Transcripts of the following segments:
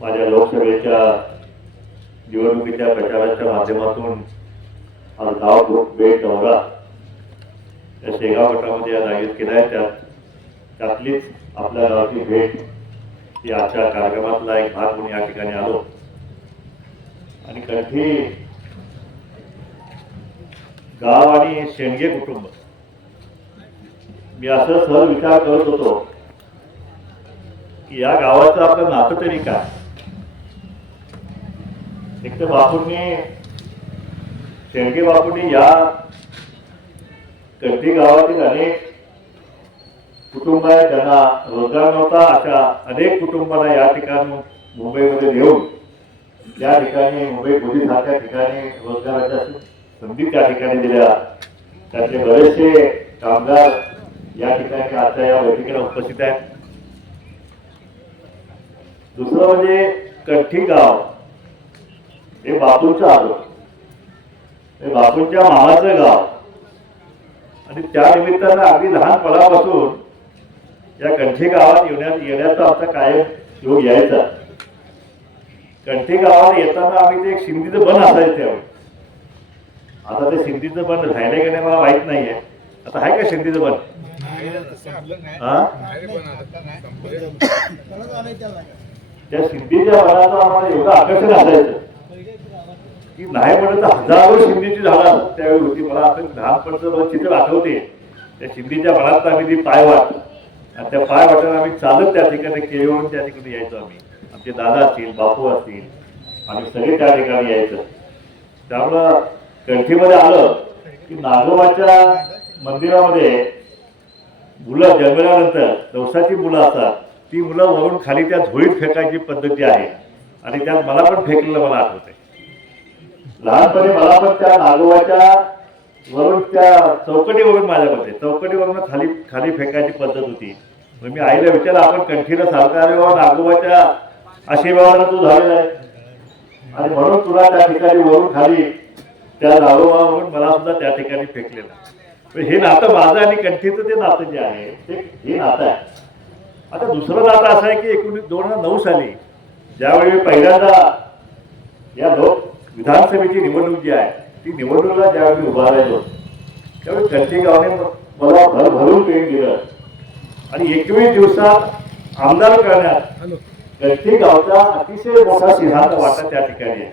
माझ्या लोकसभेच्या निवडणुकीच्या प्रचाराच्या माध्यमातून आज गाव भेट दौरा या शेगाव गटामध्ये आज आयोजित केला आहे. त्यात त्यातलीच आपल्या गावाची भेट ही आजच्या कार्यक्रमातला एक भाग म्हणून या ठिकाणी आलो. आणि कधी गाव आणि शेंडगे कुटुंब. मी असं सहज विचार करत होतो की या गावाचं आपलं नातं तरी काय? एक तर बापूंनी शेळके बापूंनी या कट्टी गावातील अनेक कुटुंब आहे त्यांना रोजगार नव्हता अशा अनेक कुटुंबांना या ठिकाणी मुंबईमध्ये देऊन त्या ठिकाणी मुंबई पोलीस सारख्या ठिकाणी रोजगाराच्या संधी त्या ठिकाणी दिल्या. त्याचे बरेचसे कामगार या ठिकाणी आता या बैठकीला उपस्थित आहेत. दुसरं म्हणजे कठ्ठी गाव. हे बापूंचं आलं हे बापूंच्या मामाचं गाव. आणि त्या निमित्तानं अगदी लहानपणापासून या कंठी गावात येण्यात येण्याचा आता कायम योग यायचा. कंठी गावात येताना आम्ही ते एक शिंदीचं बन असायचं त्यावेळी आता ते शिंदीचं बन राहिले की नाही मला माहीत नाहीये. आता आहे का शिंदीचं बन? त्या शिंदीच्या वनाचं आम्हाला एवढं आकर्षण असायचं. की नाही म्हणत हजारो शिंदीची झाडं त्यावेळी होती. मला आता लहानपणचं चित्र आठवते. त्या शिंदीच्या वनात आम्ही ती पाय वाट आणि त्या पाय वाटायला आम्ही चालत त्या ठिकाणी केळवरून त्या ठिकाणी यायचो आम्ही. आमचे दादा असतील बापू असतील आम्ही सगळे त्या ठिकाणी यायचं. त्यामुळं कंठीमध्ये आलं की नागोबाच्या मंदिरामध्ये मुलं जन्मल्यानंतर दवसाची मुलं असतात. ती मुलं वरून खाली त्या झोळीत फेकायची पद्धती आहे. आणि त्यात मला पण फेकलेलं मला आठवतंय. लहानपणी मला पण त्या नागोबाच्या वरून त्या चौकटीवरून माझ्यामध्ये चौकटीवरून खाली खाली फेकायची पद्धत होती. मग मी आईला विचारलं आपण कंठीला सारखा अरे बाबा नागोबाच्या आशीर्वादानं तू झालेला आहे. आणि म्हणून तुला त्या ठिकाणी वरून खाली त्या नागोबावरून मला सुद्धा त्या ठिकाणी फेकलेलं. हे नातं माझं आणि कंठीचं ते नातं जे आहे ते हे नातं आहे. आता दुसरं नातं असं आहे की एकोणीस दोन हजार नऊ साली ज्यावेळी मी पहिल्यांदा या लोक विधानसभेची निवडणूक जी आहे ती निवडणुकीला ज्यावेळी मी उभा राहिलो त्यावेळी गावाने मला भरभरून पेन दिलं. आणि एकवीस दिवसात आमदार करण्यात कंठी गावचा अतिशय मोठा सिंहाचा वाटा त्या ठिकाणी आहे.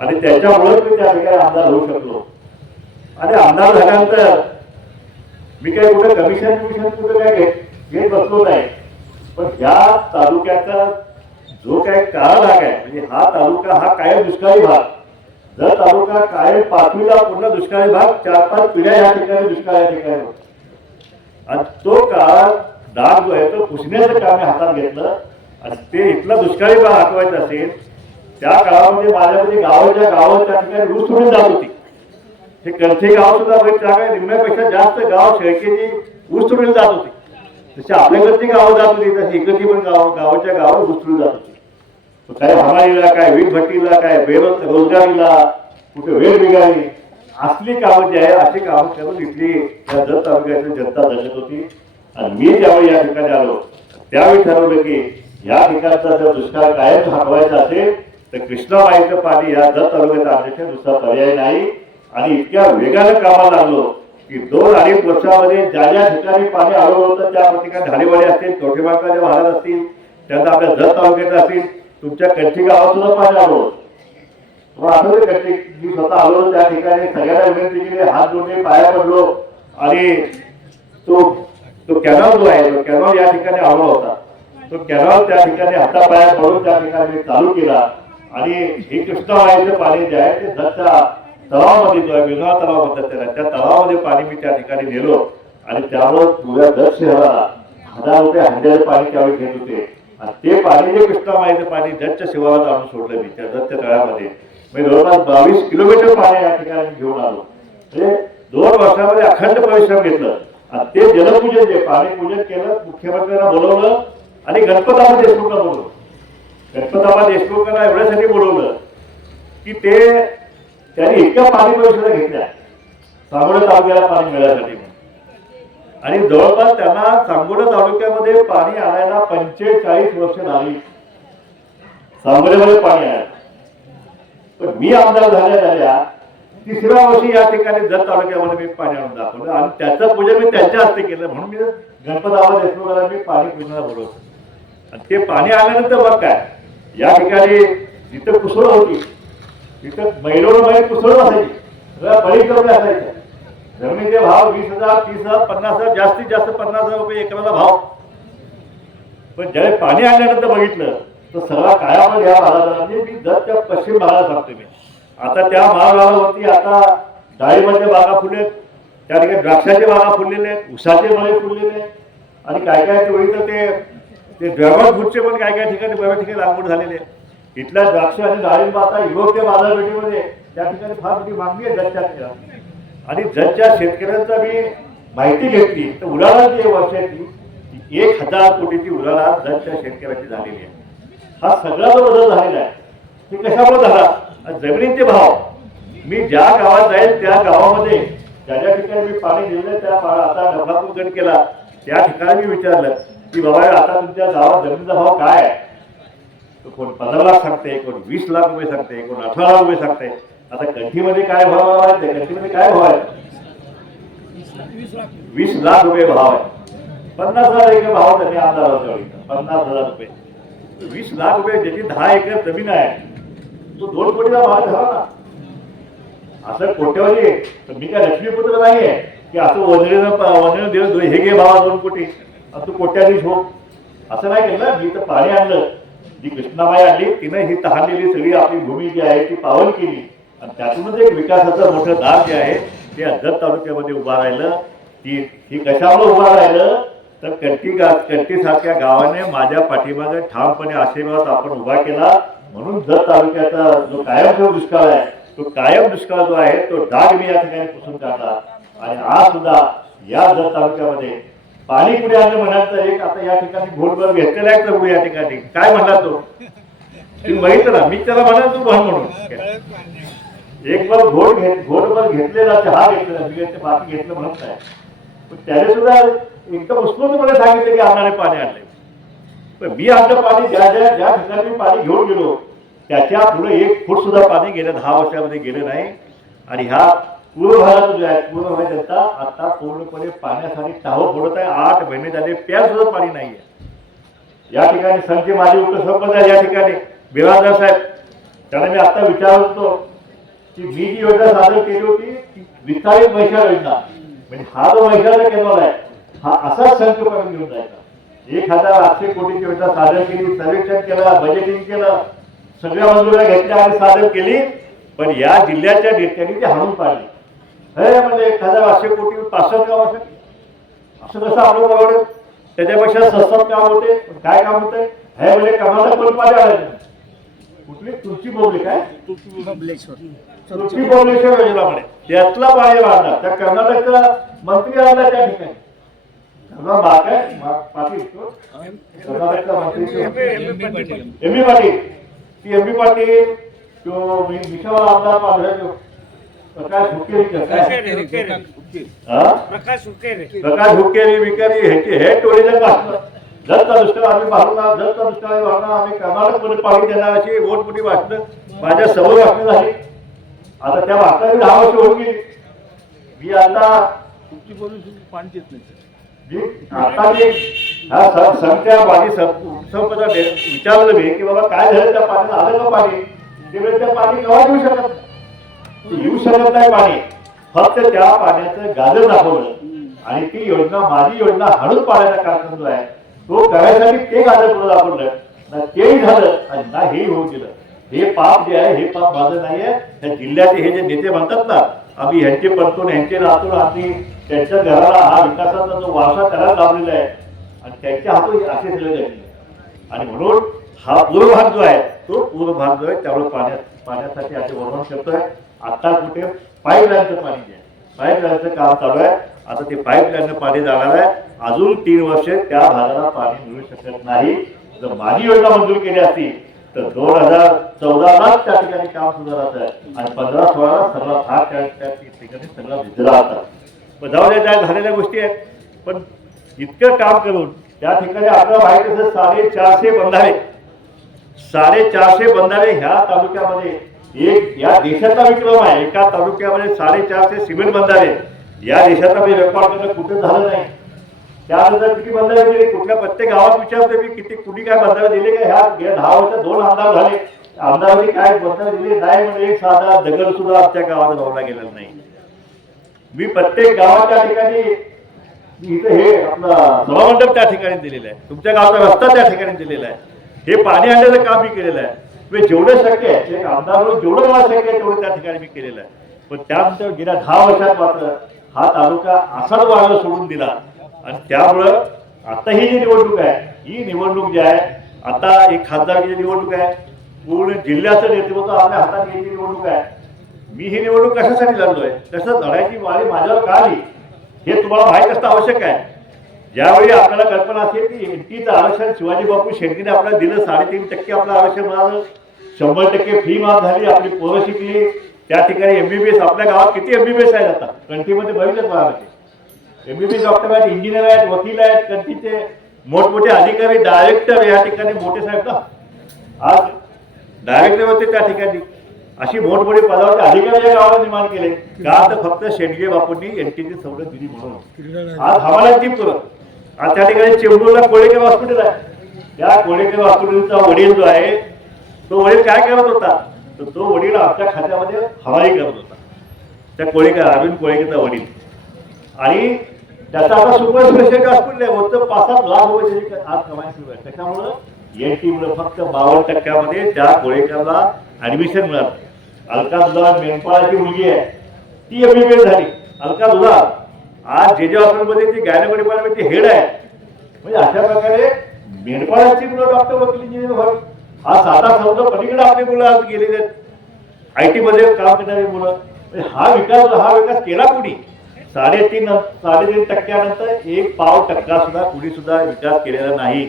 आणि त्याच्यामुळे मी त्या ठिकाणी आमदार होऊ शकलो. आणि आमदार झाल्यानंतर मी काही कुठे कमिशन कमिशन कुठे काय घेत घेत बसलो नाही. पण ह्या तालुक्याचा जो काही काळा भाग आहे म्हणजे हा तालुका हा कायम दुष्काळी भाग. जर तालुका कायम पाचवीला पूर्ण दुष्काळी भाग चार पाच पिढ्या या ठिकाणी दुष्काळ या ठिकाणी आणि तो काळा डाग जो आहे तो पुसण्याचं काम हातात घेतलं. आणि ते इथला दुष्काळी भाग हटवायचा असेल त्या काळामध्ये माझ्यामध्ये गावाच्या गावात त्या ठिकाणी रूस सोडून जात होती. हे कंठी गाव सुद्धा त्या जागा निम्म्यापेक्षा जास्त गाव शेळकेची ऊस सोडून जात होती. तशी आपल्याकडची गावं जात होती तशी इकडची पण गाव गावाच्या गावात घुसरून जात होती. काय हमालीला काय वीट भट्टीला काय बेरोज रोजगारीला कुठे वेळ बिगारी असली कामं जी आहे अशी कामं करून इथली या जत तालुक्यातली जनता जगत होती. आणि मी ज्यावेळी या ठिकाणी आलो त्यावेळी ठरवलं की या ठिकाणचा जर दुष्काळ कायम हटवायचा असेल तर कृष्णाबाईचं पाणी या जत तालुक्यात आणण्याचा दुसरा पर्याय नाही. आणि इतक्या वेगानं कामाला लागलो की दोन अडीच वर्षामध्ये ज्या ज्या ठिकाणी पाणी आलं होतं त्या ठिकाणी ढालेवाडी असतील कवठेबांकाचे महाराज असतील त्यांना आपल्या जत तालुक्यात असतील तुमच्या कंठी गावात सुद्धा पाणी आलं होतं. मग आठवते कंठी मी स्वतः आलो त्या ठिकाणी सगळ्यांना विनंती केली हात जोडले पाया पडलो आणि तो तो कॅनॉल जो आहे तो कॅनॉल या ठिकाणी आवडला होता. तो कॅनॉल त्या ठिकाणी हातापाया पडून त्या ठिकाणी चालू केला. आणि हे कृष्णाबाईचं पाणी जे आहे ते दत्ता तलावामध्ये जेव्हा आहे तलाव म्हणतात त्याला त्या तलावामध्ये पाणी मी त्या ठिकाणी नेलो. आणि त्यामुळे पुऱ्या दर शहराला हजार रुपये हंड्याचं पाणी त्यावेळी घेत होते. आणि ते पाणी जे कृष्णामाईचं पाणी दत्तच्या शिवारात आणून सोडलं मी त्या दत्त तळ्यामध्ये मी जवळपास बावीस किलोमीटर पाणी या ठिकाणी घेऊन आलो. म्हणजे दोन वर्षामध्ये अखंड परिश्रम घेतलं. आणि ते जलपूजन जे पाणी पूजन केलं मुख्यमंत्र्यांना बोलवलं आणि गणपताबा देशमुखला बोलवलं. गणपताबा देशमुखांना एवढ्यासाठी बोलवलं की ते त्यांनी इतक्या पाणी परिषदा घेतल्या. सांगोला तालुक्याला पाणी मिळाल्यासाठी आणि जवळपास त्यांना सांगोला तालुक्यामध्ये पाणी आणायला पंचेचाळीस वर्ष झाली सांगोल्यामध्ये पाणी आहे पण मी आमदार झाल्या झाल्या तिसऱ्या वर्षी या ठिकाणी जत तालुक्यामध्ये मी पाणी आणून दाखवलं. आणि त्याचं पूजन मी त्यांच्या हस्ते केलं. म्हणून मी गणपत आवाज देशमुखाला मी पाणी पूजनाला बोलवतो आणि ते पाणी आल्यानंतर बघ काय या ठिकाणी जिथं कुसळ होती तिथं मैलोडमध्ये कुसळ असायची. सगळ्या बळीकडे असायच्या जमिनीचे भाव वीस हजार तीस हजार पन्नास हजार जास्तीत जास्त पन्नास हजार रुपये एकराला भाव. पण ज्यावेळी पाणी आणल्यानंतर बघितलं तर सगळा कायामध्ये या भागाला म्हणजे मी त्या पश्चिम भागाला सांगतो मी. आता त्या महाभागावरती आता डाळिंबाच्या बागा फुलेत त्या ठिकाणी द्राक्षाचे बागा फुललेले आहेत उसाचे मळे फुललेले आहेत आणि काय काय वेळी तर ते ते ड्रॅगन फ्रूटचे पण काय काय ठिकाणी बऱ्याच ठिकाणी लागवड झालेली आहे. इथल्या द्राक्ष आणि डाळिंब आता युरोपच्या बाजारपेठेमध्ये त्या ठिकाणी फार मोठी मागणी आहे जगच्या आणि जगच्या शेतकऱ्यांचा मी माहिती घेतली तर उलाढाल जी वर्षाची ती एक हजार कोटीची उलाढाल जगच्या शेतकऱ्याची झालेली आहे. हा सगळा जो बदल झालेला आहे ते कशामुळे झाला? जमिनीचे भाव. मी ज्या गावात जाईल त्या गावामध्ये ज्या ज्या ठिकाणी मी पाणी दिलं त्या पा- आता नफापूर गट केला त्या ठिकाणी मी विचारलं की बाबा आता तुमच्या गावात जमिनीचा भाव काय आहे? कोण पंधरा लाख सांगते कोण वीस लाख रुपये सांगते कोण अठरा लाख रुपये सांगते. आता कंठीमध्ये काय भाव आहे? कंठीमध्ये काय भाव आहे? वीस लाख रुपये भाव आहे. पन्नास हजार एकर भाव त्यांनी आमदार पन्नास हजार रुपये. वीस लाख रुपये ज्याची दहा एकर जमीन आहे तो दोन कोटीचा भाव झाला ना असं कोट्यावधी तर मी काय लक्ष्मीपुत्र नाही आहे की असं वनरेनं वनरेनं दिलं हे घे भावा दोन कोटी. तू कोट्याधीश हो. असं नाही केलं. मी तर पाणी आणलं. जी कृष्णाबाई आणली तिनं ही तहानलेली सगळी आपली भूमी जी आहे ती पावन केली. आणि त्यातूनच एक विकासाचं मोठं दार जे आहे ते जत तालुक्यामध्ये उभा राहिलं. ती ही कशामुळे उभा राहिलं? तर कंटी गा कंटीसारख्या गावाने माझ्या पाठीमागे ठामपणे आशीर्वाद आपण उभा केला. म्हणून जत तालुक्याचा जो कायम जो दुष्काळ आहे तो कायम दुष्काळ जो आहे तो डाग मी या ठिकाणी पुसून काढला आणि आज सुद्धा या जत तालुक्यामध्ये पाणी पुढे आलं म्हणाल तर एक आता या ठिकाणी घोटभर घेतलेला आहे प्रभू या ठिकाणी. काय म्हणला तो? तुम्ही बघितलं ना मी त्याला म्हणाल तू भाऊ म्हणून. एक बार घोट घेत घोटभर घेतलेला चहा घेतलेला सिगरेटचे बाकी घेतलं म्हणत नाही पण त्याने सुद्धा एकदम उत्स्फूर्तपणे सांगितलं की आम्हाला पाणी आणले पण मी आमचं पाणी ज्या ज्या ज्या ठिकाणी मी पाणी घेऊन गेलो त्याच्या पुढे एक फूट सुद्धा पाणी गेल्या दहा वर्षामध्ये गेलं नाही. आणि ह्या पूर्व भागात जो आहे. पूर्व भारत जनता आता पूर्णपणे पाण्यासाठी टाहो फोडत आहे. आठ महिने झाले प्यार सुद्धा पाणी नाही आहे या ठिकाणी संजय माझे उपसरपंच आहे या ठिकाणी. बिराजदार साहेब त्यांना मी आता विचारत होतो की मी जी योजना सादर केली होती ती विस्तारित वैशाल योजना. म्हणजे हा जो मैशाळचा केंद्र आहे हा असाच संच करून घेऊन जायचा. एक हजार आठशे कोटीची योजना सादर केली सर्वेक्षण केलं बजेटिंग केलं सगळ्या मंजुऱ्या घेतल्या आणि सादर केली पण या जिल्ह्याच्या नेत्यांनी ते हाणून पाडली. हे म्हणजे एक हजार आठशे कोटी पासष्ट गाव असेल असं कसं आपलं परवडेल त्याच्यापेक्षा स्वस्तात काम होते काय काम होते? हे म्हणजे कर्नाटक पण आलं कुठली? तुळची बोलली काय? तुळची बोबलेश्वर. योजना म्हणे त्यातला पाणी वाढणार. त्या कर्नाटकचा मंत्री आला त्या ठिकाणी. M B Patil. ती एम बी पाटील मिशावाला आमदार प्रकाश हुकेरे प्रकाश हुक्केरी। विकेरी ह्याचे हे जरचा दुष्काळ आम्ही पाहणार जरचा दुष्काळ पाहणार आम्ही कर्नाटकमध्ये पाणी देणार अशी वोट मोठी भाषणं माझ्यासमोर झाली. आता त्या भाषणाची दहा वर्ष होऊन गेली. मी आता मी आता मी हा स- संख्या माझी संपदा विचारलं मी की बाबा काय झालं त्या पाण्याला? आलं का पाणी? त्या पाणी केव्हा येऊ शकत? नाही. येऊ शकत नाही पाणी. फक्त त्या पाण्याचं गाजर दाखवलं. आणि ती योजना माझी योजना हाणून पाण्याचा कार्यक्रम जो आहे. तो करायसाठी ते गाजर पुढे दाखवलं? ना तेही झालं आणि ना हेही होऊ दिलं. हे पाप जे आहे हे पाप माझं नाही आहे त्या जिल्ह्याचे हे जे नेते म्हणतात ना आम्ही ह्यांचे परतून ह्यांचे राहतो आम्ही त्यांच्या घराला हा विकासाचा जो वारसा त्याला लावलेला आहे. आणि त्यांच्या हातून असे घडले आणि म्हणून हा पूर्व भाग जो आहे तो पूर्व भाग जो आहे त्यामुळे पाण्यात पाण्यासाठी असे वर्णन करतोय. आता कुठे? पाईपलाईनचं पाणी द्या. पाईपलाईनचं काम चालू आहे. आता ते पाईपलाईनचं पाणी जाणार आहे. अजून तीन वर्ष त्या भागाला पाणी मिळू शकत नाही. जर माझी योजना मंजूर केली असती तर दोन हजार चौदाला त्या ठिकाणी काम सुधारायचं आहे आणि पंधरा सोळाला सगळा हा त्या त्या ठिकाणी सगळा भिजला होता पण जाऊ द्या त्या झालेल्या गोष्टी आहेत. पण इतकं काम करून त्या ठिकाणी आपल्याला माहिती असेल साडेचारशे बंधारे. साडेचारशे बंधारे ह्या तालुक्यामध्ये एक या देशाचा विक्रम आहे. एका तालुक्यामध्ये साडेचारशे सिमेंट बंधारे या देशाचा मी व्यापार करणं कुठे झालं नाही. त्यानंतर किती बंधारे दिले? कुठल्या प्रत्येक गावात विचारतो मी किती कुणी काय बंधारे दिले का? ह्या गेल्या दहा वर्षात दोन आमदार झाले. आमदारांनी काय बंधारे दिले नाही म्हणजे एक साधा दगड सुद्धा आमच्या गावात लावला गेलेला नाही. मी प्रत्येक गावाच्या ठिकाणी इथं हे आपलं सभामंडप त्या ठिकाणी दिलेलं आहे. तुमच्या गावाचा रस्ता त्या ठिकाणी दिलेला आहे. हे पाणी आणण्याचं काम मी केलेलं आहे. म्हणजे जेवढं शक्य आहे एक आमदार जेवढं मला शक्य आहे तेवढं त्या ठिकाणी मी केलेलं आहे. पण त्यानंतर गेल्या दहा वर्षात मात्र हा तालुका असाच वाढला सोडून दिला. आणि त्यामुळं आता ही जी निवडणूक आहे ही निवडणूक जी आहे आता एक खासदारकीची निवडणूक आहे पूर्ण जिल्ह्याचं नेतृत्व आपल्या हातात घ्यायची निवडणूक आहे. मी ही निवडणूक कशासाठी लढलोय? तसं लढायची वाळी माझ्यावर का आली? हे तुम्हाला माहीत असणं आवश्यक आहे. ज्यावेळी आपल्याला कल्पना असेल की एटीचं आरक्षण शिवाजी बापू शेट्टीने आपल्याला दिलं साडेतीन टक्के आपलं आरक्षण मिळालं शंभर टक्के फी माफ झाली आपली पोरं शिकली त्या ठिकाणी एमबीबीएस आपल्या गावात किती एमबीबीएस आहेत आता? कंट्रीमध्ये बघितलं महाराष्ट्र एमबीबीएस डॉक्टर आहेत इंजिनियर आहेत वकील आहेत कंट्रीचे मोठमोठे अधिकारी डायरेक्टर या ठिकाणी मोठे साहेब ना. आज डायरेक्टर होते त्या ठिकाणी. अशी मोठमोठी पदावरचे अधिकारी या गावाला निर्माण केले. का तर फक्त शेंडगे बापूंनी एनटीची सवलत दिली म्हणून. आज हवाला टीप करत आणि त्या ठिकाणी चेंबूरला कोळेगाव हॉस्पिटल आहे. त्या कोळेगाव हॉस्पिटलचा वडील जो आहे तो वडील काय करत होता? तर तो वडील आपल्या खात्यामध्ये हवाई करत होता. त्या कोळेकर अरविंद कोळेकरचा वडील. आणि त्याचा आता सुपर स्पेशालिटी हॉस्पिटल आहे. होतं पाच सात लाख रुपये आज कमाई सुरू आहे. त्याच्यामुळं एन टीमुळे फक्त बावन्न टक्क्यामध्ये त्या कोळेकरला ऍडमिशन मिळालं. अलका दुधाळ मेंढपाळाची मुलगी आहे. ती एमबीबीएस झाली. अलका दुधाळ आज जे जे हॉस्पिटलमध्ये ती गायनोक डिपार्टमेंटची हेड आहे म्हणजे अशा प्रकारे मेंढपाळाची मुलं डॉक्टर वकील इंजिनियर व्हावी. हा साता समजा पलीकडे आपली मुलं आज गेलेले आहेत. आय टी मध्ये काम करणारी मुलं. म्हणजे हा विकास हा विकास केला कुणी? साडेतीन साडेतीन टक्क्यानंतर एक पाव टक्का सुद्धा कुणी सुद्धा विकास केलेला नाही.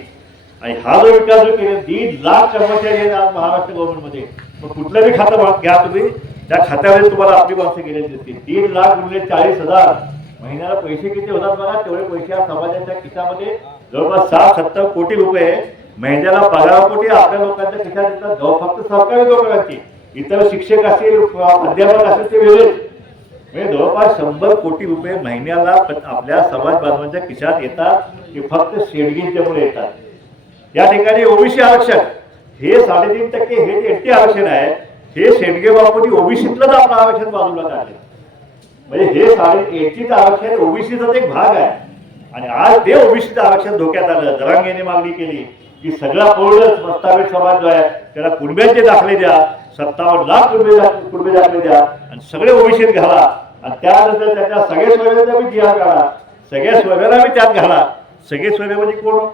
आणि हा जो विकास जो केला दीड लाख कर्मचारी आहेत आज महाराष्ट्र गव्हर्नमेंटमध्ये मग कुठलं बी खातं घ्या तुम्ही. त्या खात्यामध्ये तुम्हाला आपली माणसं गेलेली दिसतील. दीड लाख म्हणजे चाळीस हजार. महिन्याला पैसे किती होतात बघा? तेवढे पैसे या समाजाच्या खिशामध्ये जवळपास सहा सत्तर कोटी रुपये महिन्याला पगारापोटी आपल्या लोकांच्या खिशात येतात. जवळ फक्त सरकारी लोकांची. इतर शिक्षक असतील अध्यापक असतील ते वेगळेच म्हणजे जवळपास शंभर कोटी रुपये महिन्याला आपल्या समाज बांधवांच्या खिशात येतात. ते फक्त शेडगींच्यामुळे येतात. या ठिकाणी ओबीसी आरक्षण. हे साडेतीन टक्के हे जे एनटी आरक्षण आहे हे शेडगे बापूंनी ओबीसीतलंच आपलं आरक्षण बाजूला काढलं. म्हणजे हे साडे एटीचं आरक्षण ओबीसीचाच एक भाग आहे. आणि आज ते ओबीसीचं आरक्षण धोक्यात आलं. जरांगेने मागणी केली. की सगळा पूर्ण प्रस्तावित समाज जो आहे त्याला कुणब्यांचे दाखले द्या सत्तावन्न लाख कुणबे कुणबे दाखले द्या आणि सगळे ओबीसीत घाला. आणि त्यानंतर त्याच्या सगळे सोयऱ्याचा बी जिहार काढा. सगळ्या सोयऱ्याला बी त्यात घाला. सगळे सोयरे म्हणजे कोण?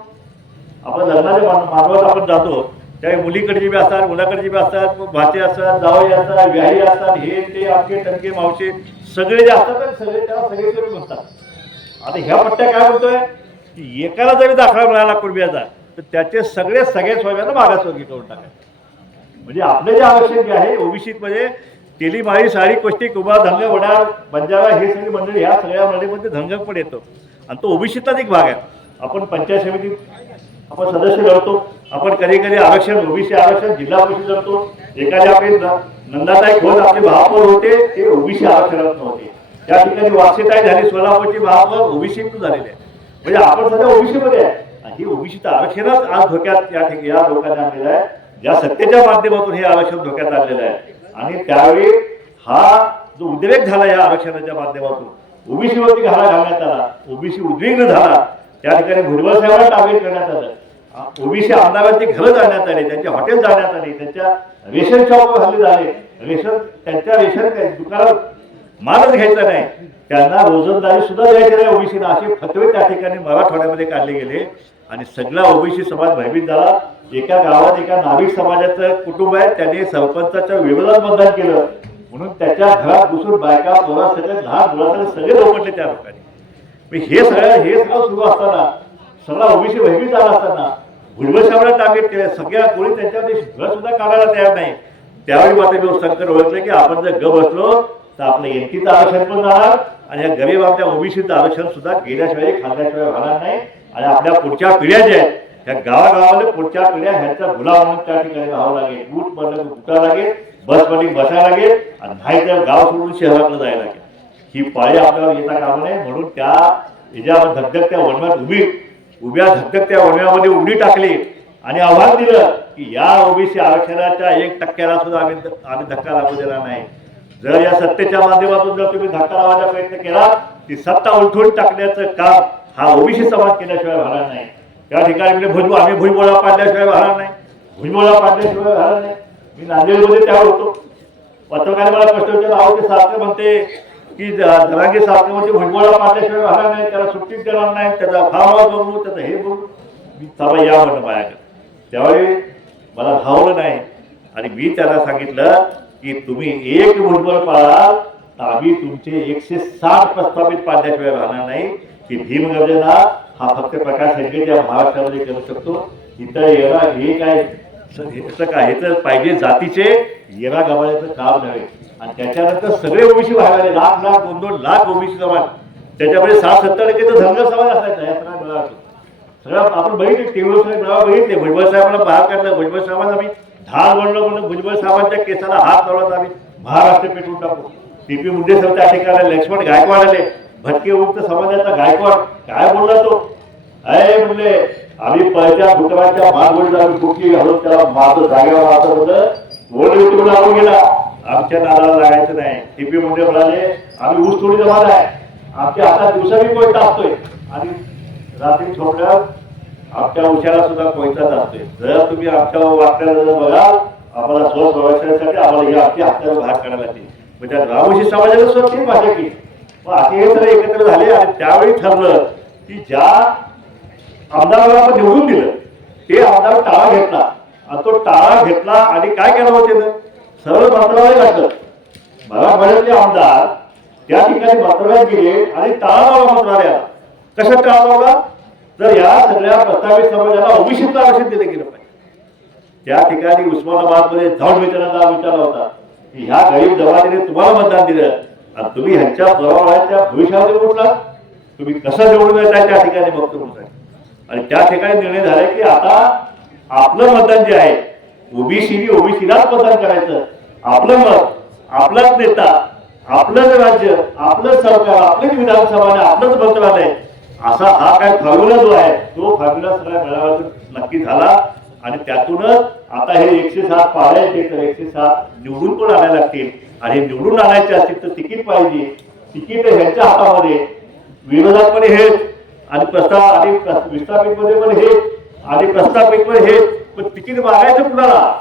आपण लग्नाच्या मान- मानवात आपण जातो. त्यावेळी मुलीकडची बी असतात मुलाकडची बी असतात मग भाचे असतात जावई असतात व्याही असतात हे ते आपके टणके मावशे सगळे जे असतात सगळे त्याला सगळे सगळे म्हणतात. आता ह्या पट्ट्या काय म्हणतोय की एकाला जरी दाखला मिळाला कुणबियाचा तर त्याचे सगळे सगळे स्वाम्यांना मागासवर्गी करून टाकायचे. म्हणजे आपलं जे आरक्षण जे आहे ओबीसीत मध्ये तेली माळी साडी कोष्टी कुबा धंग वडाळ बंजारा हे सगळी मंडळी ह्या सगळ्या मंडळीमध्ये धंग पण येतो. आणि तो ओबीसीतलाच एक भाग आहे. आपण पंचायत समितीत आपण सदस्य लढतो आपण कधी कधी आरक्षण ओबीसी आरक्षण जिल्हा परिषद लढतो एखाद्या नंदाताई खोत आपले महापौर होते ते ओबीसी आरक्षणात नव्हते. त्या ठिकाणी वाक्षेताई झाली सोलापूरची महापौर ओबीसी झालेले म्हणजे आपण सध्या ओबीसी मध्ये आहे. आणि ही ओबीसीचं आरक्षणच आज धोक्यात या ठिकाणी या लोकांनी आणलेलं आहे. ज्या सत्तेच्या माध्यमातून हे आरक्षण धोक्यात आणलेलं आहे. आणि त्यावेळी हा जो उद्रेक झाला या आरक्षणाच्या माध्यमातून ओबीसी वरती घाला घालण्यात आला ओबीसी उद्विग्न झाला त्या ठिकाणी भुजबळ साहेबांना टार्गेट करण्यात आलं. ओबीसी आमदारांची घरं जाण्यात आली त्यांचे हॉटेल जाण्यात आली त्यांच्या रेशन शॉप हल्ले झाले. रेशन त्यांच्या रेशन दुकानात मालच घ्यायचा नाही. त्यांना रोजंदारी सुद्धा द्यायची नाही ओबीसीला. असे फतवे त्या ठिकाणी मराठवाड्यामध्ये काढले गेले. आणि सगळा ओबीसी समाज भयभीत झाला. एका गावात एका नाविक समाजाचं कुटुंब आहे. त्याने सरपंचाच्या विरोधात मतदान केलं. म्हणून त्याच्या घरात घुसून बायका पोरा सगळे लहान मुलासगळे सगळे लोकटले त्या लोकांनी. हे सगळं हे सगळं सुरू असताना सगळा ओबीसी भयभीत झाला असताना भुजबळ टार्गेट केलं सगळ्या कोणी त्यांच्यामध्ये घर सुद्धा काढायला तयार नाही. त्यावेळी मात्र मी संकट ओळखलं की आपण जर ग बसलो तर आपलं एनटीचं आरक्षण पण राहणार आणि या गरीब आपल्या ओबीसीचं आरक्षण सुद्धा गेल्याशिवाय खाल्ल्याशिवाय होणार नाही. आणि आपल्या पुढच्या पिढ्या ज्या आहेत त्या गावागावाला पुढच्या पिढ्या ह्यांचा गुलाम म्हणून त्या ठिकाणी राहावं लागेल. बूट म्हणलं उठावं लागेल? बसमध्ये बसायला लागेल आणि नाही तर गाव सोडून शहराकडे जायला लागेल. ही पाळी आपल्याला येता कामा नये. म्हणून त्या ह्याच्या धगधगत्या वनव्यात उभी उभ्या धगधगत्या वनव्यामध्ये उडी टाकली आणि आव्हान दिलं की या ओबीसी आरक्षणाच्या एक टक्क्याला सुद्धा आम्ही आम्ही धक्का लागू देणार नाही. जर या सत्तेच्या माध्यमातून जर तुम्ही धक्का लावायचा प्रयत्न केला ती सत्ता उलथून टाकण्याचं काम हा ओबीसी समाज केल्याशिवाय होणार नाही. त्या ठिकाणी म्हणजे भुजबळ आम्ही भुजबळा पाडल्याशिवाय होणार नाही. भुजबळा पाडल्याशिवाय होणार नाही. मी नांदेडमध्ये त्यावर होतो. पत्रकार मला प्रश्न विचारला अहो ते सारखं म्हणते की जरांगे सारखे म्हणजे भुजबळा पाडल्याशिवाय राहणार नाही त्याला सुट्टीच देणार नाही त्याचा फार्म बघू त्याचं हे बघू मी चला या म्हणलं माझ्याकडे त्यावेळी मला भावलं नाही. आणि मी त्याला सांगितलं की तुम्ही एक भुजबळ पाळाल तर आम्ही तुमचे एकशे साठ प्रस्थापित पाडल्याशिवाय राहणार नाही. की भीमगर्जना हा फक्त प्रकाश हेगडेच्या महाराष्ट्रामध्ये करू शकतो. इथं येणार हे काय याचं काय? हे तर पाहिजे जातीचे येरा गमाळ्याचं काम नव्हे. आणि त्याच्यानंतर सगळे ओबीसी व्हायला लाख लाख दोन दोन लाख ओबीसी समाज त्याच्यामध्ये सात सत्तर टक्के तर धनगर समाज असायचा या सगळ्या सगळं आपण बघितले टेवळ साहेब नाव बघितले. भुजबळ साहेबांना बाहेर काढलं. भुजबळ साहेबांना आम्ही धार बनलो म्हणून भुजबळ साहेबांच्या केसाला हात लावला आम्ही महाराष्ट्र पेटवून टाकू. पी. पी. मुंडे साहेब त्या ठिकाणी लक्ष्मण गायकवाड आले. भटके उक्त समाजाचा गायकवाड. काय बोलला तो? अरे म्हणले आम्ही पळत्या भुटवाच्या मारगोळीला आम्ही कुठली घालून त्याला माझं जागेवर वाचत होतं बोलले होते म्हणून गेला. आमच्या नादाला लागायचं नाही. टीपी मुंडे म्हणाले आम्ही ऊस थोडी जमा आहे. आमच्या हातात दिवसावी कोयता असतोय. आणि रात्री झोपल्यावर आमच्या उशाला सुद्धा कोयताच असतोय जर तुम्ही आमच्या वाटण्याला जर बघाल आम्हाला स्वसंरक्षणासाठी आम्हाला हे आमची हत्यार भाग काढायला लागते म्हणजे रामोशी समाजाला स्वतः भाषा केली. मग असे हे सगळे एकत्र झाले आणि त्यावेळी ठरलं की ज्या आमदाराला आपण निवडून दिलं. ते आमदार टाळा घेतला. आणि तो टाळा घेतला आणि काय केलं होते सरळ सरळ मंत्रालय घातलं. मराठवाड्यातले आमदार त्या ठिकाणी मंत्रालयात गेले आणि टाळा लावला मंत्रालयाला. कशात टाळा लावला? तर या सगळ्या प्रस्तावित समाजाला ओबीसीतलं आरक्षण दिलं गेलं पाहिजे. त्या ठिकाणी उस्मानाबादमध्ये जाऊन विचारांना विचारला होता की ह्या गरीब जमातीने तुम्हाला मतदान दिलं. आणि तुम्ही ह्यांच्या प्रभावाच्या भविष्यामध्ये उठला तुम्ही कसं निवडून येताय त्या ठिकाणी बघतो म्हणून आणि त्या ठिकाणी निर्णय झाला की आता आपलं मतदान जे आहे ओबीसीनी ओबीसीलाच मतदान करायचं. आपलं मत आपलाच नेता आपलंच राज्य आपलंच सरकार आपलीच विधानसभा आणि आपलंच मंत्रालय असा हा काय फॉर्म्युला जो आहे तो फॉर्म्युला सगळ्या मेळाव्यात नक्की झाला. आणि त्यातूनच आता हे एकशे सात पाहायचे तर एकशे सात निवडून पण आणायला लागतील. आणि निवडून आणायचे असतील तर तिकीट पाहिजे. तिकीट ह्यांच्या हातामध्ये. विरोधात पण हेच. आणि प्रस्ताव आणि विस्थापित मध्ये पण हे आणि प्रस्थापित पण हेच पण तिकीट मागायचं कुणाला?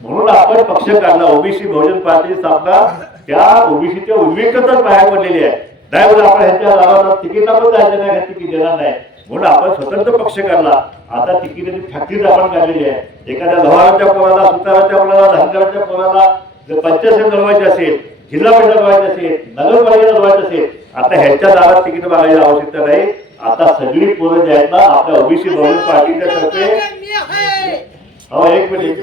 म्हणून आपण पक्ष काढला ओबीसी बहुजन पार्टीची स्थापना त्या ओबीसीच्या उल्लेखतच बाहेर पडलेली आहे. नाही म्हणून आपण ह्यांच्या गावात तिकीट आपण जायचं नाही तिकीट देणार नाही. म्हणून आपण स्वतंत्र पक्ष काढला. आता तिकिटाची फॅक्टरीज आपण काढलेली आहे. एखाद्या लोहाराच्या पोराला सुताराच्या पोराला धनगराच्या पोराला जर पंचायत लढवायची असेल जिल्हा परिषद लढवायची असेल नगरपालिका लढवायची असेल आता ह्यांच्या दारात तिकीट मागायची आवश्यकता नाही. आता सगळी पोरं जी आहेत ना आपल्या ओबीसी बहुजन पार्टीच्या तर्फे हो एक मिनिट.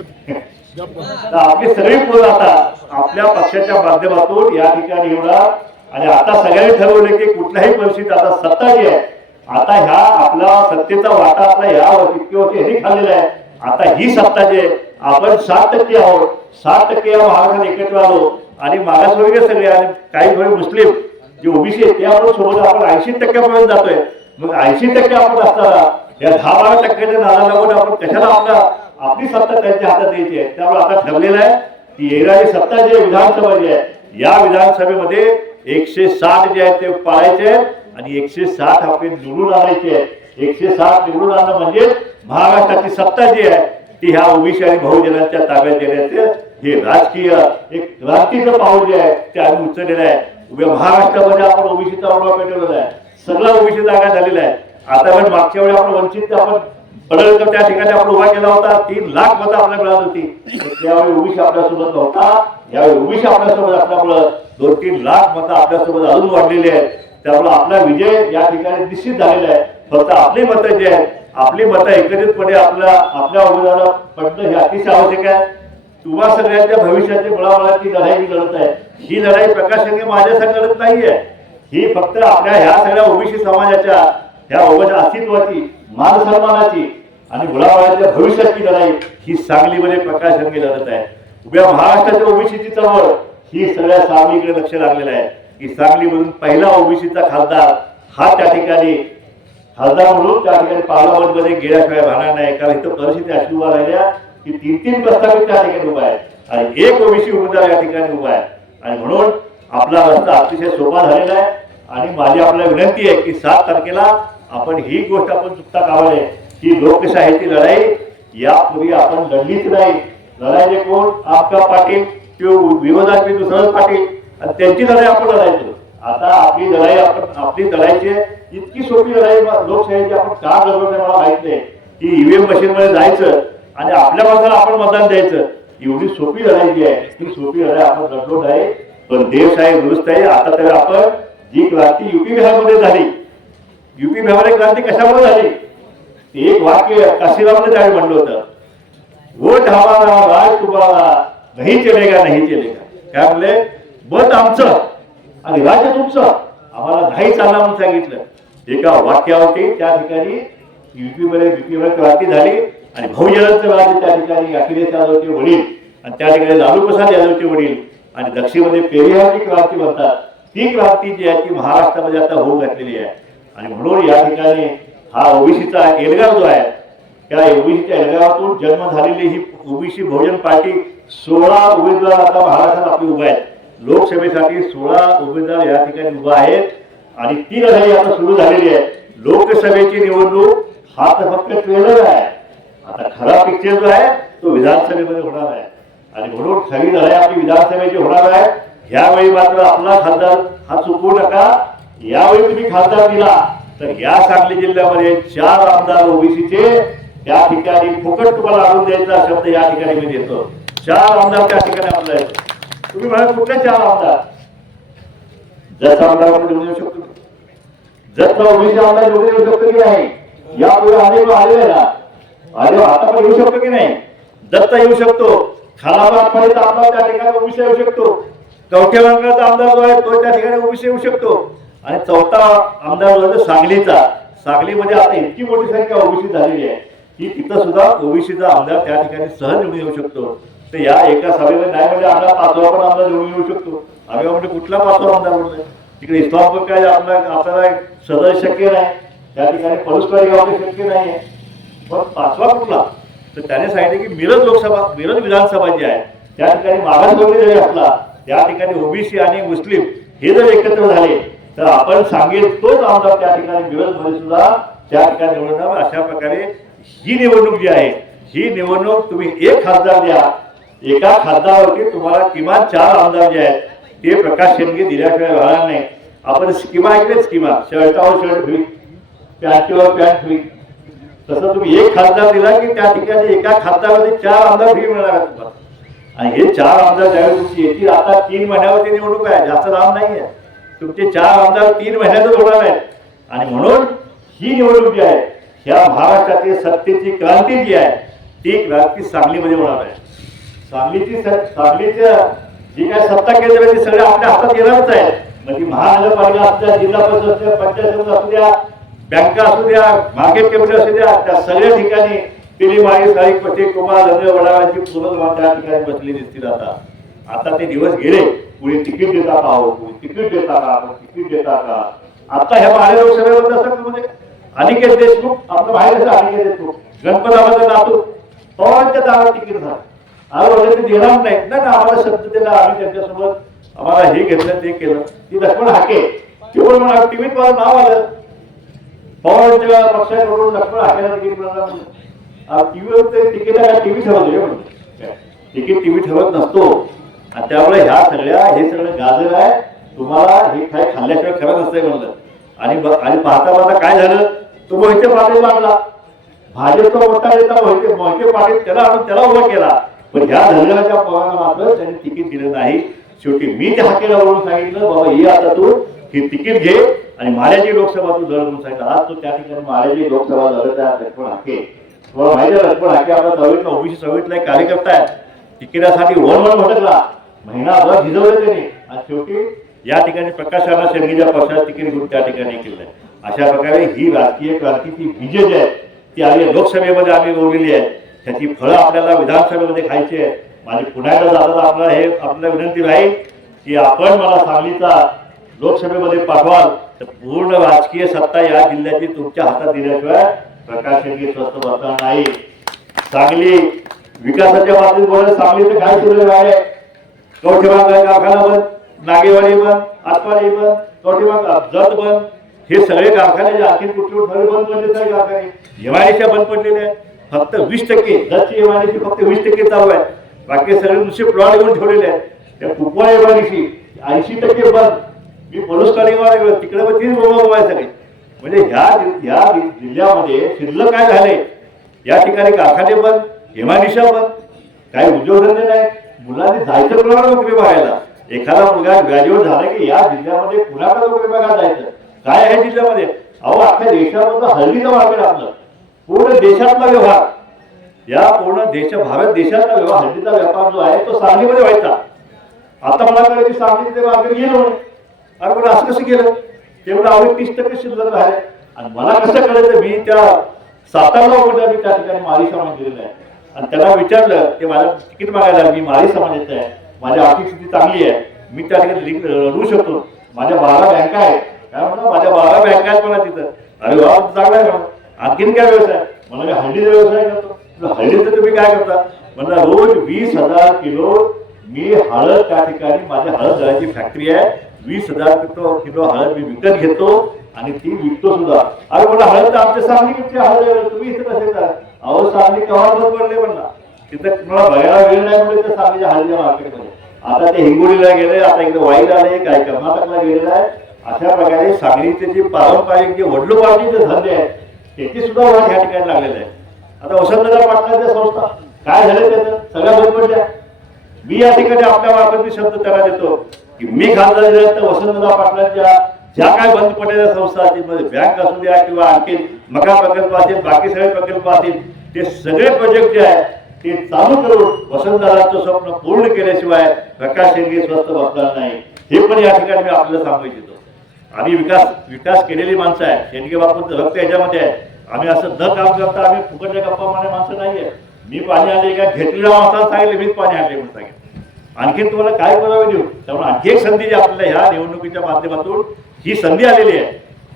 आपली सगळी पोरं आता आपल्या पक्षाच्या माध्यमातून या ठिकाणी येणार. आणि आता सगळ्यांनी ठरवलं की कुठल्याही परिस्थितीत आता सत्ता जी आहे आता ह्या आपला सत्तेचा वाटा आपला या इतके वर्ष ह्यांनी खाल्लेला आहे. आता ही सत्ता जी आहे आपण सात टक्के आहोत. सात टक्के या महाराष्ट्रात एकत्र आलो. आणि मागासवर्गीय सगळे आणि काही थोडे मुस्लिम जे ओबीसी आहेत ते आपण सोबत आपण ऐंशी टक्क्यापर्यंत जातोय. मग ऐंशी टक्के आपण असताना या दहा बारा टक्क्याच्या नाला लागून आपण कशाला आपला आपली सत्ता त्यांच्या हातात द्यायची आहे? त्यामुळे आता ठरलेलं आहे की येणारी सत्ता जी विधानसभा जी आहे या विधानसभेमध्ये एकशे साठ जे आहेत ते पाळायचे आहेत आणि एकशे साठ आपले निवडून आणायचे आहेत एकशे साठ निवडून आणणं म्हणजे महाराष्ट्राची सत्ता जी आहे ती ह्या ओबीसी आणि बहुजनांच्या ताब्यात देण्याचे हे राजकीय एक क्रांतीचं पाऊल जे आहे ते आम्ही उचललेलं आहे. उभ्या महाराष्ट्रामध्ये आपण ओबीसीचा उडवा पेटवलेला आहे. सगळा ओबीसी जागा झालेला आहे. आता पण मागच्या वेळी आपण वंचित आपण पडळकर त्या ठिकाणी आपण उभा केला होता. तीन लाख मतं आपल्याला मिळत होती. त्यावेळी ओबीसी आपल्यासोबत नव्हता. यावेळी ओबीसी आपल्यासोबत असल्यामुळं दोन तीन लाख मतं आपल्यासोबत अजून वाढलेली आहेत. त्यामुळे आपला विजय या ठिकाणी निश्चित झालेला आहे. फक्त आपली मतं जी आहेत आपली मतं एकत्रितपणे आपल्या आपल्या उमेदवाराला पडणं हे अतिशय आवश्यक आहे. तुम्हा सगळ्यांच्या भविष्याची मुळामुळाची लढाई ही लढत आहे. ही लढाई प्रकाशाने माझ्यासाठी लढत नाहीये. ही फक्त आपल्या ह्या सगळ्या ओबीसी समाजाच्या ह्या ओबीसी अस्तित्वाची मान सन्मानाची आणि मुलाबाळाच्या भविष्याची लढाई ही सांगलीमध्ये प्रकाशरंगी लढत आहे. उभ्या महाराष्ट्राच्या ओबीसीची चळवळ ही सगळ्या सांगलीकडे लक्ष लागलेलं आहे. की सांगलीमधून पहिला ओबीसीचा खासदार हा त्या ठिकाणी खासदार म्हणून त्या ठिकाणी पार्लमेंटमध्ये गेल्याशिवाय राहणार नाही. कारण इथं परिस्थिती अशी उभा राहिल्या की तीन तीन प्रस्तावित त्या ठिकाणी उभा आहे आणि एक ओबीसी उमेदवार या ठिकाणी उभा आहे. आणि म्हणून आपला रस्ता अतिशय सोपा झालेला आहे. आणि माझी आपल्याला विनंती आहे की सात तारखेला आपण ही गोष्ट आपण चुकता कामा नये ही लोकशाहीची लढाई यापूर्वी आपण लढलीच नाही. लढायचे कोण? आपका पाटील किंवा विरोधात मी दुसरं पाटील. आणि त्यांची लढाई आपण लढायचो. आता आपली लढाई आपण आपली लढायची आहे. इतकी सोपी लढाई लोकशाहीची आपण का गरज मला माहीत नाही. की ईव्हीएम मशीन मध्ये जायचं आणि आपल्या माणसाला आपण मतदान द्यायचं. एवढी सोपी लढाई जी आहे ती सोपी लढाई आपण लढलो नाही. पण देश आहे दुरुस्त आहे. आता तरी आपण जी क्रांती युपी बिहारमध्ये झाली युपी बिहारमध्ये क्रांती कशामुळे झाली? ते एक वाक्य काशीरामने त्यावेळी म्हणलं होतं. वोट हमारा राज तुम्हाला नाही चलेगा नाही चलेगा. काय म्हणले? मत आमचं आणि राज्य तुमचं. आम्हाला नाही चालणार म्हणून सांगितलं. एका वाक्यावरती त्या ठिकाणी युपीमध्ये युपी क्रांती झाली आणि बहुजनांचं राज्य त्या ठिकाणी अखिलेश यादवचे वडील आणि त्या ठिकाणी लालू प्रसाद यादवचे वडील आणि दक्षिणमध्ये पेरियाची क्रांती म्हणतात. ती क्रांती जी आहे ती महाराष्ट्रामध्ये आता होऊ घातलेली आहे. आणि म्हणून या ठिकाणी हा ओबीसीचा एल्गार जो आहे त्या ओबीसीच्या एल्गारातून जन्म झालेली ही ओबीसी बहुजन पार्टी सोळा उमेदवार आता महाराष्ट्रात आपली उभा आहेत. लोकसभेसाठी सोळा उमेदवार या ठिकाणी उभा आहेत. आणि ती लढाई आता सुरू झालेली आहे. लोकसभेची निवडणूक हा तर फक्त ट्रेलर आहे. आता खरा पिक्चर जो आहे तो विधानसभेमध्ये होणार आहे. आणि म्हणून खरी लढाई आपली विधानसभेची होणार आहे. ह्यावेळी मात्र आपला खासदार हा चुकवू नका. यावेळी तुम्ही खासदार दिला तर या सांगली जिल्ह्यामध्ये चार आमदार ओबीसीचे त्या ठिकाणी फुकट तुम्हाला आणून द्यायचा शब्द या ठिकाणी मी देतो. चार आमदार त्या ठिकाणी आपले तुम्ही म्हणा कुठले चार आमदार? जसा आमदार आपण निवडून येऊ शकतो. जसा ओबीसी आमदार निवडून येऊ शकतो की नाही? यापुढे अनेक आलेले ना? अरे आता पण येऊ शकतो की नाही? दत्ता येऊ शकतो. खालाबाद पर्यंत आमदार त्या ठिकाणी ओबीसी येऊ शकतो. चौथ्या मंगळाचा आमदार जो आहे तो त्या ठिकाणी ओबीसी येऊ शकतो. आणि चौथा आमदार जो आहे तो सांगलीचा. सांगलीमध्ये आता इतकी मोठी संख्या ओबीसी झालेली आहे की तिथं सुद्धा ओबीसीचा आमदार त्या ठिकाणी सहज निवडून येऊ शकतो. तर या एका सभेमध्ये नाही म्हणजे आम्हाला पाचवा पण आमदार निवडून येऊ शकतो. आम्ही म्हणजे कुठला पाचवा आमदार म्हणून तिकडे इस्लामपूर काय आपला आपल्याला सदर शक्य नाही. त्या ठिकाणी पलुसवाडी गावचे शक्य नाही आहे पण पाचवा कुठला? तर त्याने सांगितलं की मिरज लोकसभा मिरज विधानसभा जी आहे त्या ठिकाणी मागासवर्गीय जरी असला या ठिकाणी ओबीसी आणि मुस्लिम हे जर एकत्र झाले तर आपण सांगेल तोच आमदार त्या ठिकाणी दिवसभर सुद्धा त्या ठिकाणी निवडणार अशा प्रकारे ही निवडणूक जी आहे ही निवडणूक तुम्ही एक खासदार द्या एका खासदारावरती तुम्हाला किमान चार आमदार जे आहेत ते प्रकाश शेंडगे दिल्याशिवाय राहणार नाही. आपण स्किमा ऐकले स्किमा शर्टावर शर्ट फ्री पॅन्टीवर पॅन्ट फ्री. तसं तुम्ही एक खासदार दिला की त्या ठिकाणी एका खासदारामध्ये चार आमदार फ्री मिळणार तुम्हाला. आणि हे चार आमदार ज्यावेळी येतील आता तीन महिन्यावरती निवडणूक आहे जास्त लांब नाही आहे तुमचे चार आमदार तीन महिन्यातच होणार आहेत. आणि म्हणून ही निवडणूक जी आहे ह्या महाराष्ट्रातील सत्तेची क्रांती जी आहे ती क्रांती सांगलीमध्ये होणार आहे. सांगलीची स- सांगलीच्या जी काय सत्ता केंद्र आहे ती सगळे आपल्या हातात येणारच आहे. मग महानगरपालिका असू द्या जिल्हा परिषद असू द्या पंचायत असू द्या बँका असू द्या मार्केट कमिटी असू द्या त्या सगळ्या ठिकाणी तिने माळी साळी पटे म्हणजे कुमार धन्य वडाळाची फुलं त्या ठिकाणी बसली दिसतील आता. आता ते दिवस गेले कुणी तिकीट देता का हो? कुणी तिकीट देता का? कोणी तिकीट देता का? आता ह्या बाहेर लोकसभेमध्ये असं म्हणजे अनिकेत देशमुख आपलं बाहेर अनिकेत देशमुख. गणपताबाचा नातू. पवारांच्या दावा तिकीट झालं. आज ते देणार नाही ना ना आम्हाला शब्द दिला आम्ही त्यांच्यासोबत आम्हाला हे घेतलं ते केलं. ती लक्ष्मण हाके. केवळ मला टीव्हीत मला नाव आलं. पवारांच्या पक्षाकडून लक्ष्मण हाकेला तिकीट मिळालं. टीव्हीवर तिकीट काय टीव्ही ठरवतो तिकीट टीव्ही ठरवत नसतो. आणि त्यामुळे ह्या सगळ्या हे सगळं गाजर आहे तुम्हाला हे काय खाल्ल्याशिवाय खरं नसतंय म्हणलं. आणि आणि पाहता पाहता काय झालं? तो मोहिते पाटील लागला भाजपचा मोठा नेता मोहिते मोहिते पाटील त्याला आणून त्याला उभा केला. पण ह्या धनगराच्या पवारांना मात्र त्यांनी तिकीट दिलं नाही. शेवटी मी त्या हाकेला वळून सांगितलं बाबा ये आता तू हे तिकीट घे. आणि माऱ्याची लोकसभा तू लढ म्हणून सांगितलं. आज तू त्या ठिकाणी माऱ्याची लोकसभा लढत आहे लक्ष्मण हाके. तुम्हाला माहिती आहे लक्ष्मण हाके आपला दहावीतला ओबीसी सहावीतला एक कार्यकर्ता आहे तिकिटासाठी वन वन भटकला. महिनाभर झिजवले त्याने. आणि शेवटी या ठिकाणी प्रकाश प्रकाशाला शेंडगेच्या पक्षात तिकीट घेऊन त्या ठिकाणी केलं अशा प्रकारे ही राजकीय क्रांतीची बीजे जी आहे ती आम्ही लोकसभेमध्ये आम्ही रोवलेली आहे. त्याची फळं आपल्याला विधानसभेमध्ये खायची आहे माझी पुन्हा एकदा जाताना आपल्याला हे आपल्याला विनंती राहील की आपण मला सांगलीचा लोकसभेमध्ये पाठवाल. तर पूर्ण राजकीय सत्ता या जिल्ह्याची तुमच्या हातात दिल्याशिवाय प्रकाश शेट्टी स्वस्त बसणार नाही. सांगली विकासाच्या बाबतीत बोलत तर काय सुरू आहे. कवठेबाग कारखाना बंद नागेवाडी बंद आतवाडी बंद कवठेबाग जत बंद. हे सगळे कारखाने जे आणखी कुठले ठरले बंद पडले सगळे कारखाने. एमआयडीच्या बंद पडलेले आहेत. फक्त वीस टक्के जतची एमआयडीसी फक्त वीस टक्के चालू आहे बाकी सगळे नुसते प्लॉट घेऊन ठेवलेले आहेत. त्या कुपवाड एमआयडीसी ऐंशी टक्के बंद. मी पलूस कालिंगवाला तिकडे पण तीन बोंबा आहे सगळे. म्हणजे ह्या या जिल्ह्यामध्ये शिल्लक काय झाले या ठिकाणी कारखाने बंद हेमानिशा बंद काही उद्योगधंदे नाही मुलांनी जायचं कुणाला नोकरी बघायला? एखादा मुलगा ग्रॅज्युएट झाला की या जिल्ह्यामध्ये कुणाला नोकरी बघायला जायचं? काय आहे जिल्ह्यामध्ये? अहो अख्ख्या देशामधलं हल्लीचं मार्केट आपलं. पूर्ण देशातला व्यवहार. या पूर्ण देश भारत देशातला व्यवहार हल्लीचा व्यापार जो आहे तो सांगलीमध्ये व्हायचा. आता मला कळलं की सांगली ते मार्केट गेलं म्हणे अरे पण असं कसं केलं? तेवढं अवघे तीस टक्के शिल्लक झाले आणि मला कसं कळलं मी त्या सातारला उघडला मी त्या ठिकाणी माळी समाज दिलेला आहे. आणि त्याला विचारलं ते मला तिकीट मागायला मी माळी समाजाचा आहे. माझी आर्थिक स्थिती चांगली आहे. मी त्या ठिकाणी लिंक लढू शकतो. माझ्या बारा बँका आहेत. काय म्हणा माझ्या बारा बँका आहेत म्हणा तिथं. अरे बाबा चांगला आहे म्हणा आणखीन काय व्यवसाय? मला मी हळदीचा व्यवसाय करतो. म्हणलं, हळदीचं तुम्ही काय करता? म्हणलं रोज वीस हजार किलो मी हळद त्या ठिकाणी माझ्या हळद दळाची फॅक्टरी आहे. वीस हजार किलो हळद मी विकत घेतो आणि ती विकतो सुद्धा. अरे म्हणलं हळद तर आमच्या सांगलीची हळद तुम्ही इथे कसे का अहो सांगली केव्हा पडले म्हणला? तिथं तुम्हाला बघायला वेळ नाही म्हणजे तर सांगलीच्या हळदीच्या मार्केटमध्ये. आता ते हिंगोलीला गेले आता इकडे वाईला आले काय कर्नाटकला गेलेलं आहे. अशा प्रकारे सांगलीचे जे पारंपरिक जे वडलोपाटीचे धंदे आहेत त्याची सुद्धा वाट या ठिकाणी लागलेलं आहे. आता वसंतदादा पाटणाच्या संस्था काय झालं त्याचं? सगळ्या बंद पडल्या. मी या ठिकाणी आपल्या मार्फत मी शब्द त्याला देतो. की मी खासदार तर वसंतदादा पाटलांच्या ज्या काय बंद पडलेल्या संस्था असतील म्हणजे बँक असू द्या किंवा आणखी मका प्रकल्प असतील बाकी सगळे प्रकल्प असतील ते सगळे प्रोजेक्ट जे आहेत ते चालू करून वसंतदाराचं स्वप्न पूर्ण केल्याशिवाय प्रकाश शेंगे स्वस्त बसणार नाही. हे पण या ठिकाणी मी आपल्याला सांगू इच्छितो. आम्ही विकास विकास केलेली माणसं आहे शेंडगे बापूंचं रक्त याच्यामध्ये आहे. आम्ही असं न काम करता आम्ही फुकटच्या गप्पा माने माणसं नाहीये. मी पाणी आले का? घेतलेल्या माणसाला सांगितले मीच पाणी आणले म्हणून सांगितलं. आणखीन तुम्हाला काय करावे देऊ? त्यामुळे आणखी एक संधी जी आपल्याला ह्या निवडणुकीच्या माध्यमातून ही संधी आलेली आहे.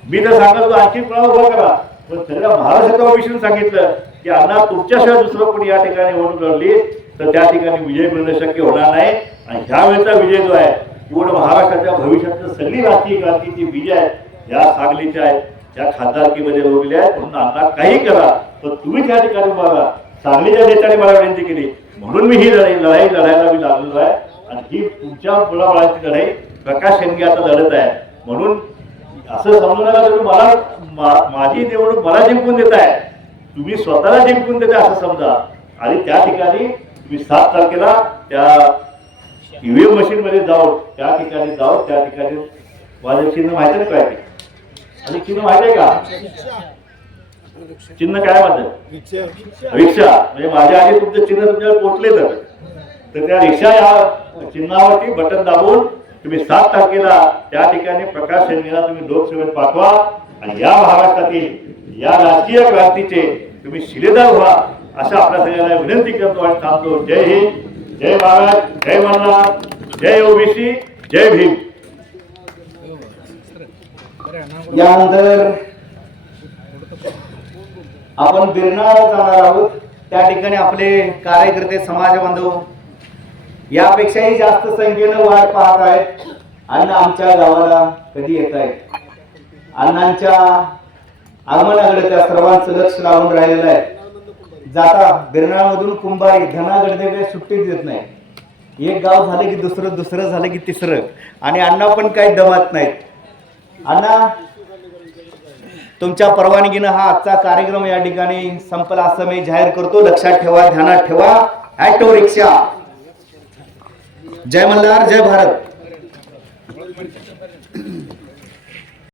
मी तर सांगत आणखी कुणाला उभं करा. पण सगळ्या महाराष्ट्राच्या विषयी सांगितलं की अण्णा तुमच्याशिवाय दुसरं कोणी या ठिकाणी निवडणूक लढली तर त्या ठिकाणी विजय मिळणं शक्य होणार नाही. आणि ह्या वेळेचा विजय जो आहे पूर्ण महाराष्ट्राच्या भविष्यातलं सगळी राजकीय क्रांतीची विजय आहे. या सांगलीच्या आहेत त्या खासदारकीमध्ये रोवलेले आहेत म्हणून अण्णा काही करा पण तुम्ही त्या ठिकाणी बघा सांगलीच्या नेत्याने मला विनंती केली म्हणून मी ही लढाई लढाई लढायला मी लागलेलो आहे आणि ही तुमच्या मुलाबाळाची लढाई प्रकाश शेंडगे आता लढत आहे. म्हणून असं समजू नका तुम्ही मला माझी निवडणूक मला जिंकून देत आहे. तुम्ही स्वतःला जिंकून देताय असं समजा. आणि त्या ठिकाणी तुम्ही सात तारखेला त्या ईव्हीएम मशीन मध्ये जाऊन त्या ठिकाणी जाऊन त्या ठिकाणी माझं चिन्ह माहिती नाही काय आणि चिन्ह माहिती आहे का? चिन्ह काय माझं रिक्षा. म्हणजे माझ्या आधी तुमचं चिन्ह तुमच्यावर पोहोचले तर तर त्या रिक्षा या चिन्हावरती बटन दाबून तुम्ही सात तारखेला त्या ठिकाणी प्रकाश शेंगेला तुम्ही लोकसभेत पाठवा आणि या महाराष्ट्रातील या राजकीय क्रांतीचे तुम्ही शिलेदार व्हा असं आपल्या सगळ्यांना विनंती करतो आणि थांबतो. जय हिंद जय महाराज जय मल्हार जय ओबीसी जय भीम. यानंतर आपण बिरनाळ जाणार आहोत. त्या ठिकाणी आपले कार्यकर्ते समाज बांधव यापेक्षाही जास्त संख्येनं वाट पाहत आहेत. अण्णा आमच्या गावाला कधी येत आहेत? अण्णांच्या आगमनाकडे त्या सर्वांचं लक्ष लावून राहिलेलं आहे. जाता बिरनाळमधून कुंभारी धनागडदे काही सुट्टी देत नाही. एक गाव झालं की दुसरं दुसरं झालं की तिसरं. आणि अण्णा पण काही दमत नाहीत. अण्णा तुमच्या परवानगीनं हा आजचा कार्यक्रम या ठिकाणी संपला असं मी जाहीर करतो. लक्षात ठेवा ध्यानात ठेवा. Auto rickshaw. जय मल्हार जय भारत.